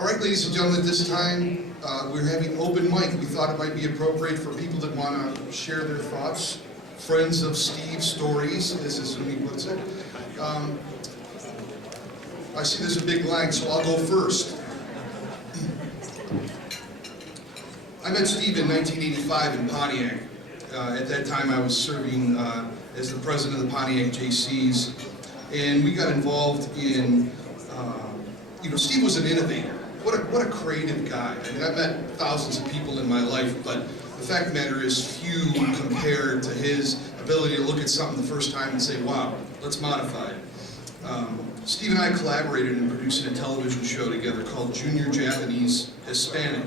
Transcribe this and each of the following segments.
All right, ladies and gentlemen, at this time we're having open mic. We thought it might be appropriate for people that want to share their thoughts, friends of Steve's stories, as Zuni puts it. I see there's a big line, so I'll go first. I met Steve in 1985 in Pontiac. At that time I was serving as the president of the Pontiac JCs, and we got involved in, Steve was an innovator. What a creative guy. I mean, I've met thousands of people in my life, but the fact of the matter is few compared to his ability to look at something the first time and say, wow, let's modify it. Steve and I collaborated in producing a television show together called Junior Japanese Hispanic.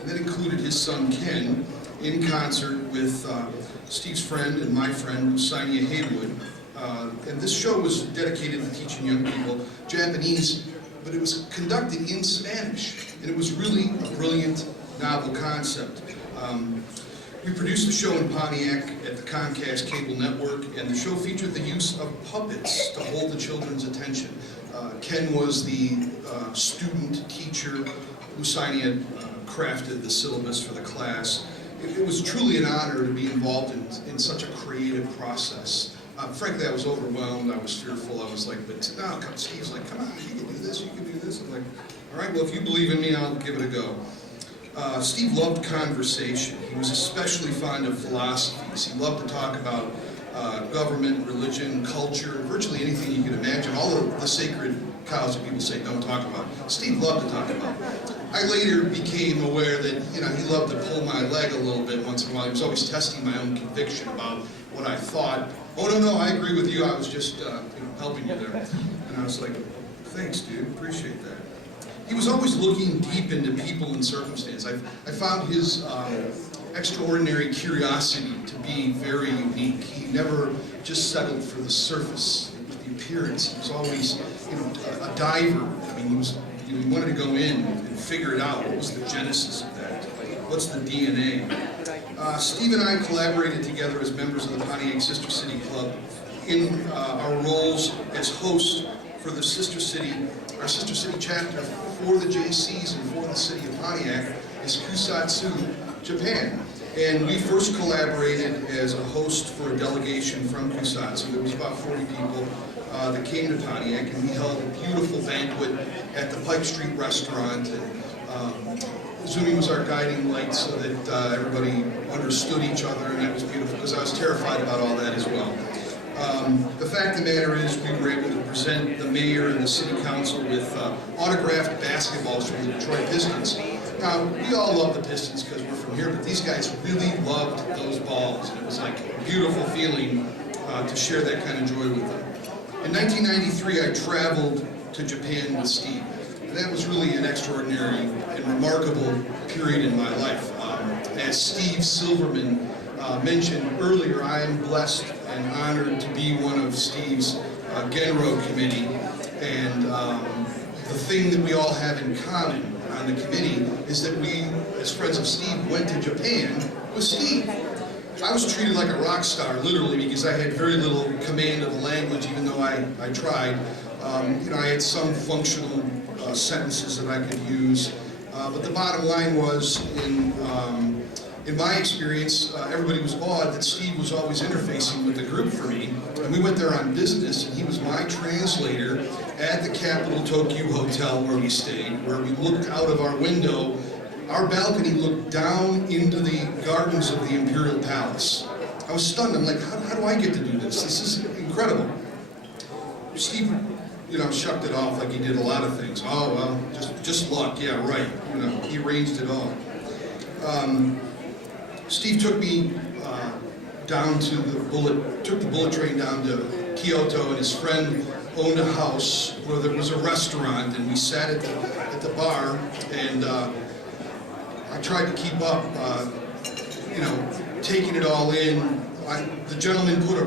And that included his son Ken in concert with Steve's friend and my friend Lusania Haywood. And this show was dedicated to teaching young people Japanese, but it was conducted in Spanish. And it was really a brilliant, novel concept. We produced the show in Pontiac at the Comcast cable network, and the show featured the use of puppets to hold the children's attention. Ken was the student teacher. Lusania crafted the syllabus for the class. It was truly an honor to be involved in such a creative process. Frankly, I was overwhelmed, I was fearful, I was like, but no, Steve's like, come on, you can do this, you can do this. I'm like, all right, well, if you believe in me, I'll give it a go. Steve loved conversation. He was especially fond of philosophies. He loved to talk about government, religion, culture, virtually anything you can imagine. All of the sacred cows that people say don't talk about. Steve loved to talk about. I later became aware that he loved to pull my leg a little bit once in a while. He was always testing my own conviction about what I thought. Oh no, I agree with you. I was just helping you there. And I was like, thanks, dude. Appreciate that. He was always looking deep into people and circumstance. I found his extraordinary curiosity to be very unique. He never just settled for the surface, the appearance. He was always, a diver. I mean, he wanted to go in and figure it out. What was the genesis of that? What's the DNA? Steve and I collaborated together as members of the Pontiac Sister City Club in our roles as hosts for the our Sister City chapter for the JCs and for the city of Pontiac is Kusatsu, Japan. And we first collaborated as a host for a delegation from Kusatsu. There was about 40 people that came to Pontiac, and we held a beautiful banquet at the Pike Street restaurant. And Zuni was our guiding light so that everybody understood each other, and that was beautiful because I was terrified about all that as well. The fact of the matter is we were able to present the mayor and the city council with autographed basketballs from the Detroit Pistons. Now, we all love the Pistons because we're from here, but these guys really loved those balls. And it was like a beautiful feeling to share that kind of joy with them. In 1993, I traveled to Japan with Steve. And that was really an extraordinary and remarkable period in my life. As Steve Silverman mentioned earlier, I am blessed and honored to be one of Steve's Genro committee. And the thing that we all have in common on the committee is that we, as friends of Steve, went to Japan with Steve. I was treated like a rock star, literally, because I had very little command of the language, even though I tried. I had some functional sentences that I could use. But the bottom line was, in my experience, everybody was awed that Steve was always interfacing with the group for me. And we went there on business, and he was my translator at the Capitol Tokyo Hotel where we stayed, where we looked out of our window. Our balcony looked down into the gardens of the Imperial Palace. I was stunned. I'm like, how do I get to do this? This is incredible. Steve, shucked it off like he did a lot of things. Oh, well, just luck. Yeah, right. He arranged it all. Steve took me down to the bullet train down to Kyoto, and his friend owned a house where there was a restaurant, and we sat at the bar, and I tried to keep up, taking it all in. The gentleman put a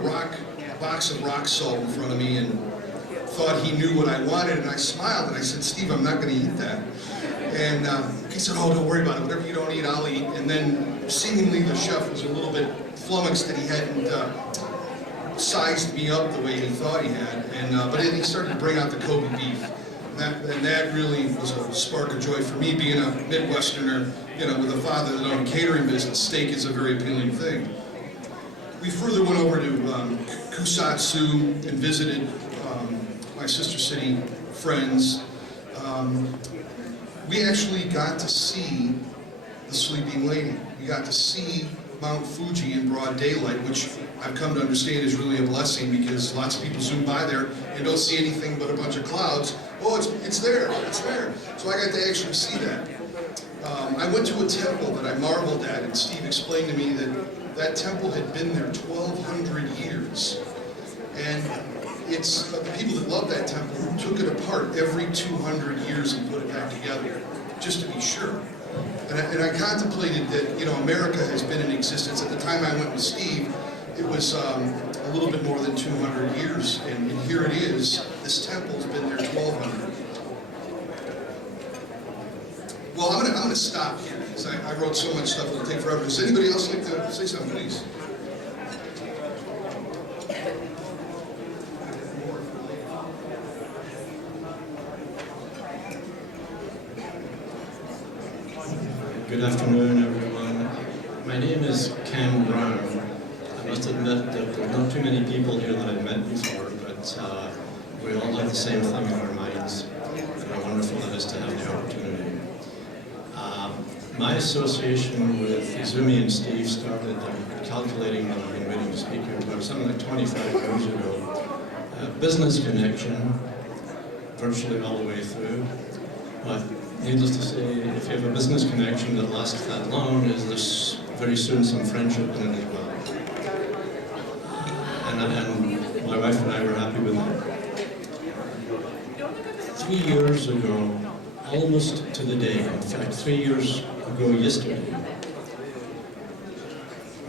box of rock salt in front of me and thought he knew what I wanted, and I smiled, and I said, Steve, I'm not going to eat that. And he said, oh, don't worry about it. Whatever you don't eat, I'll eat. And then seemingly the chef was a little bit flummoxed that he hadn't sized me up the way he thought he had. And but then he started to bring out the Kobe beef. And that really was a spark of joy for me, being a Midwesterner, you know, with a father that owned a catering business. Steak is a very appealing thing. We further went over to Kusatsu and visited my sister city friends. We actually got to see the Sleeping Lady. We got to see Mount Fuji in broad daylight, which I've come to understand is really a blessing, because lots of people zoom by there and don't see anything but a bunch of clouds. Oh, it's there, it's there. So I got to actually see that. I went to a temple that I marveled at, and Steve explained to me that that temple had been there 1,200 years. And it's the people that love that temple who took it apart every 200 years and put it back together, just to be sure. And I contemplated that, you know, America has been in existence. At the time I went with Steve, it was a little bit more than 200 years, and here it is. This temple's been there 1,200. Well, I'm gonna stop here, because I wrote so much stuff it'll take forever. Does anybody else like to say something, please? Good afternoon, everyone. My name is Ken Brown. I must admit that there are not too many people here that I've met before, but we all have the same thing in our minds, and how wonderful it is to have the opportunity. My association with Izumi and Steve started calculating that I've been waiting to speak here about something like 25 years ago. Business connection, virtually all the way through. But needless to say, if you have a business connection that lasts that long, there's very soon some friendship in it as well. And my wife and I were happy with that. 3 years ago, almost to the day, in fact 3 years ago yesterday,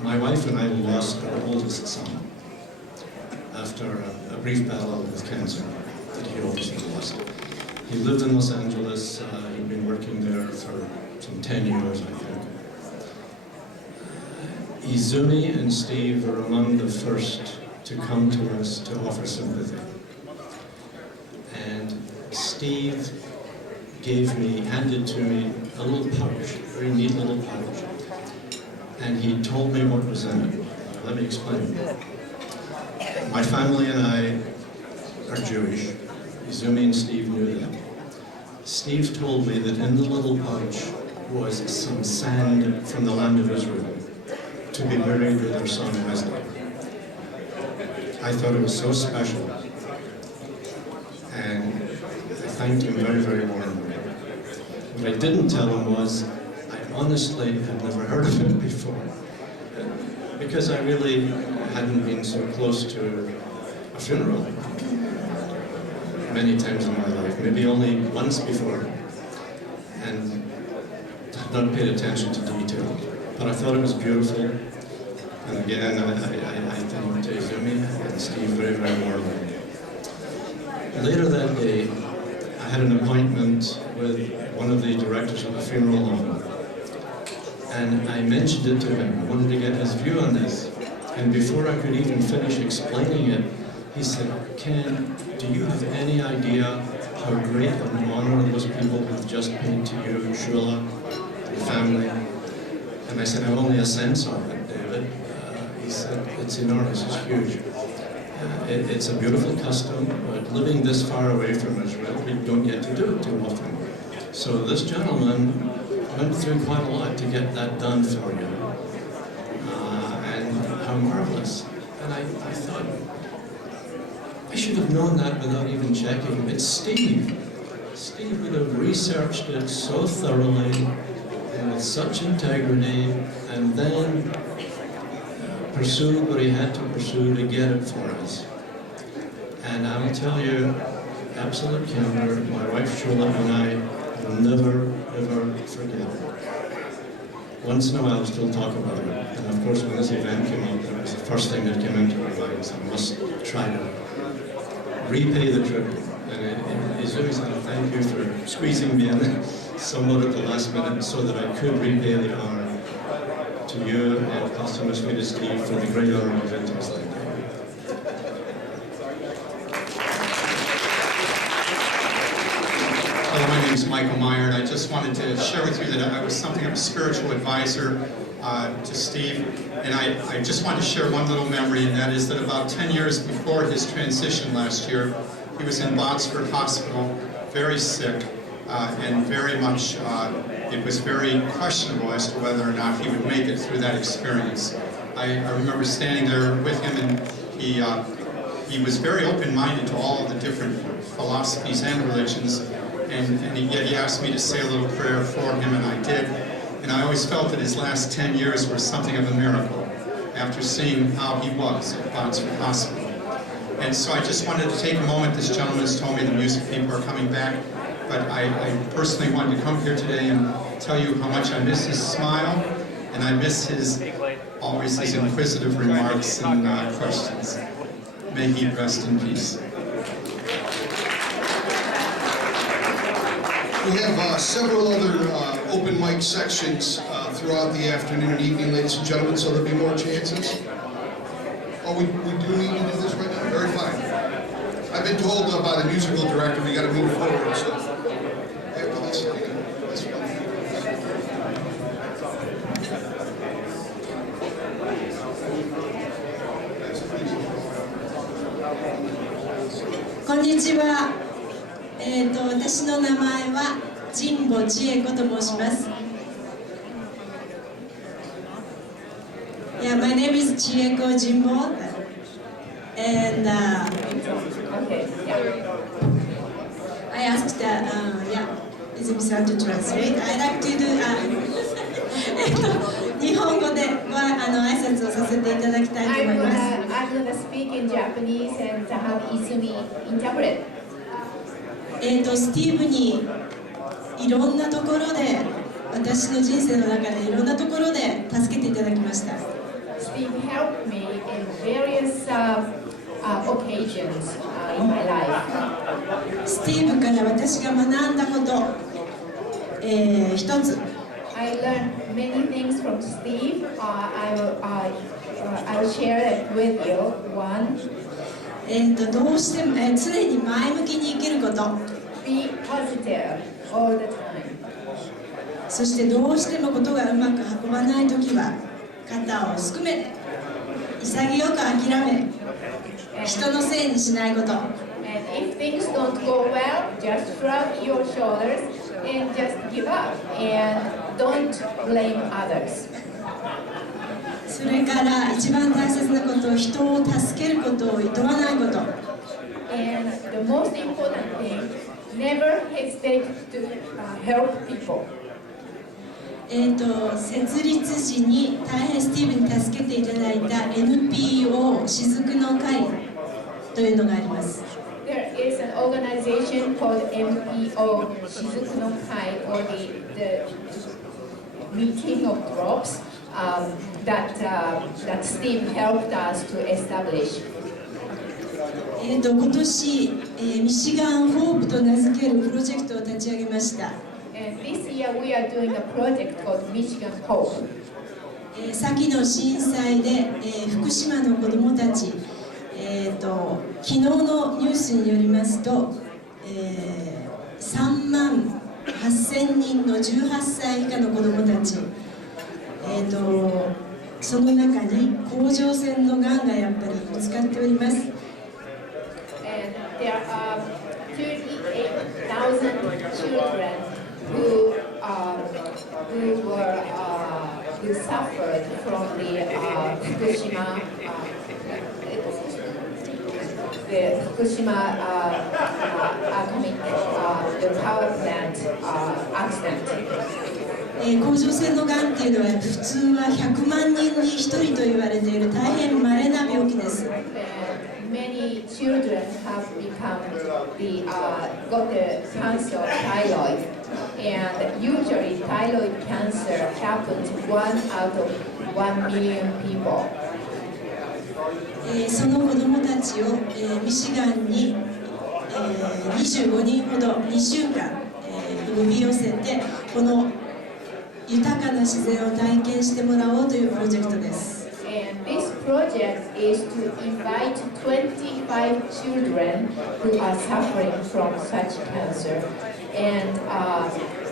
my wife and I lost our oldest son after a brief battle with cancer that he obviously lost. He lived in Los Angeles. He'd been working there for some 10 years, I think. Izumi and Steve were among the first to come to us to offer sympathy. And Steve handed to me a little pouch, a very neat little pouch. And he told me what was in it. Let me explain. My family and I are Jewish. Izumi and Steve knew that. Steve told me that in the little pouch was some sand from the land of Israel to be buried with their son Wesley. I thought it was so special, and I thanked him very, very warmly. What I didn't tell him was I honestly had never heard of it before, because I really hadn't been so close to a funeral many times in my life, maybe only once before, and had not paid attention to detail. But I thought it was beautiful, and again, I thanked Izumi and Steve very, very warmly. Later that day, I had an appointment with one of the directors of the funeral home, and I mentioned it to him. I wanted to get his view on this, and before I could even finish explaining it, he said, "Ken, do you have any idea how great an honor those people have just paid to you, Shula, and family?" And I said, "I have only a sense of it, David." He said, "It's enormous, it's huge. It's a beautiful custom, but living this far away from Israel, we don't get to do it too often. So this gentleman went through quite a lot to get that done for you. And how marvelous." And I thought, I should have known that without even checking. It's Steve. Steve would have researched it so thoroughly and with such integrity, and then pursued what he had to pursue to get it for us. And I will tell you, absolute candor, my wife Shula and I will never, ever forget. Once in a while, we'll still talk about it. And of course, when this event came up, that was the first thing that came into our minds. I must try to repay the trip. And Izumi said, "Thank you for squeezing me in somewhat at the last minute so that I could repay the honor to you and posthumously to Steve for the great honor of Vintage like that." just wanted to share with you that I was something of a spiritual advisor to Steve, and I just wanted to share one little memory, and that is that about 10 years before his transition last year, he was in Botsford Hospital, very sick, and very much, it was very questionable as to whether or not he would make it through that experience. I remember standing there with him, and he was very open-minded to all of the different philosophies and religions, and yet he asked me to say a little prayer for him, and I did. And I always felt that his last 10 years were something of a miracle after seeing how he was at Botsford Hospital. And so I just wanted to take a moment. This gentleman has told me the music people are coming back, but I personally wanted to come here today and tell you how much I miss his smile, and I miss always his inquisitive remarks and questions. May he rest in peace. We have several other open mic sections throughout the afternoon and evening, ladies and gentlemen, so there'll be more chances. Oh, we do need to do this right now? Very fine. I've been told by the musical director we got to move forward, so after this, this one. こんにちは。私の名前は神保千恵子と申します。Yeah, my name is Chieko Jimbo, and I asked Izumi-san to translate. I like to do 日本語で挨拶をさせていただきたいと思います。I'm going to speak in Japanese and have Izumi interpret. スティーブにいろんなところで、私の人生の中でいろんなところで助けていただきました。Steve helped me in various occasions in my life. スティーブから私が学んだこと、一つ。I learned many things from Steve. I will share it with you. One. どうしても、常に前向きに生きること。Be positive all the time. そしてどうしてもことがうまく運ばないときは肩をすくめて潔く諦め、人のせいにしないこと。And if things don't go well, just shrug your shoulders and just give up and don't blame others. それから一番大切なこと、人を助けることを厭わないこと。And the most important thing, never hesitate to help people. 設立時に大変スティーブに助けていただいた NPO 雫の会というのがあります。There is an organization called MPO 雫の会 or the meeting of drops that Steve helped us to establish. 今年、ミシガンホープと名付けるプロジェクトを立ち上げました。And this year we are doing a project called Michigan Hope. 先の震災で、福島の子どもたち、昨日のニュースによりますと、3万8000人の18歳以下の子どもたち、その中に甲状腺のがんがやっぱり見つかっております。And there are 38,000 children who suffered from the Fukushima atomic the power plant accident. 甲状腺のがんっていうのは普通は100万人に1人と言われている大変稀な病気です。Many children have got the cancer of thyroid, and usually thyroid cancer happens 1 out of 1 million people. その子どもたちを、ミシガンに、25人ほど2週間、呼び寄せてこの豊かな自然を体験してもらおうというプロジェクトです。And this project is to invite 25 children who are suffering from such cancer and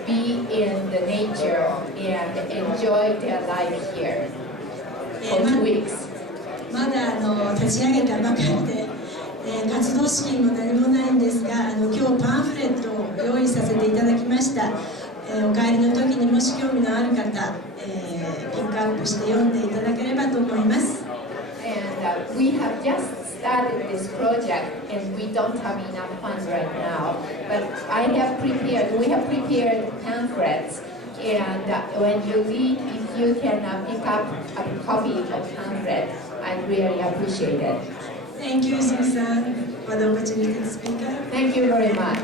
be in the nature and enjoy their life here for 2 weeks. まだ立ち上げたばかりで、活動資金も何もないんですが、今日パンフレットを用意させていただきました。お帰りの時にもし興味のある方、ピックアップして読んでいただければと思います。And we have just started this project and we don't have enough funds right now. But we have prepared pamphlets. And when you read, if you can pick up a copy of pamphlet, I really appreciate it. Thank you, Izumi-san, for the opportunity to speak. Thank you very much.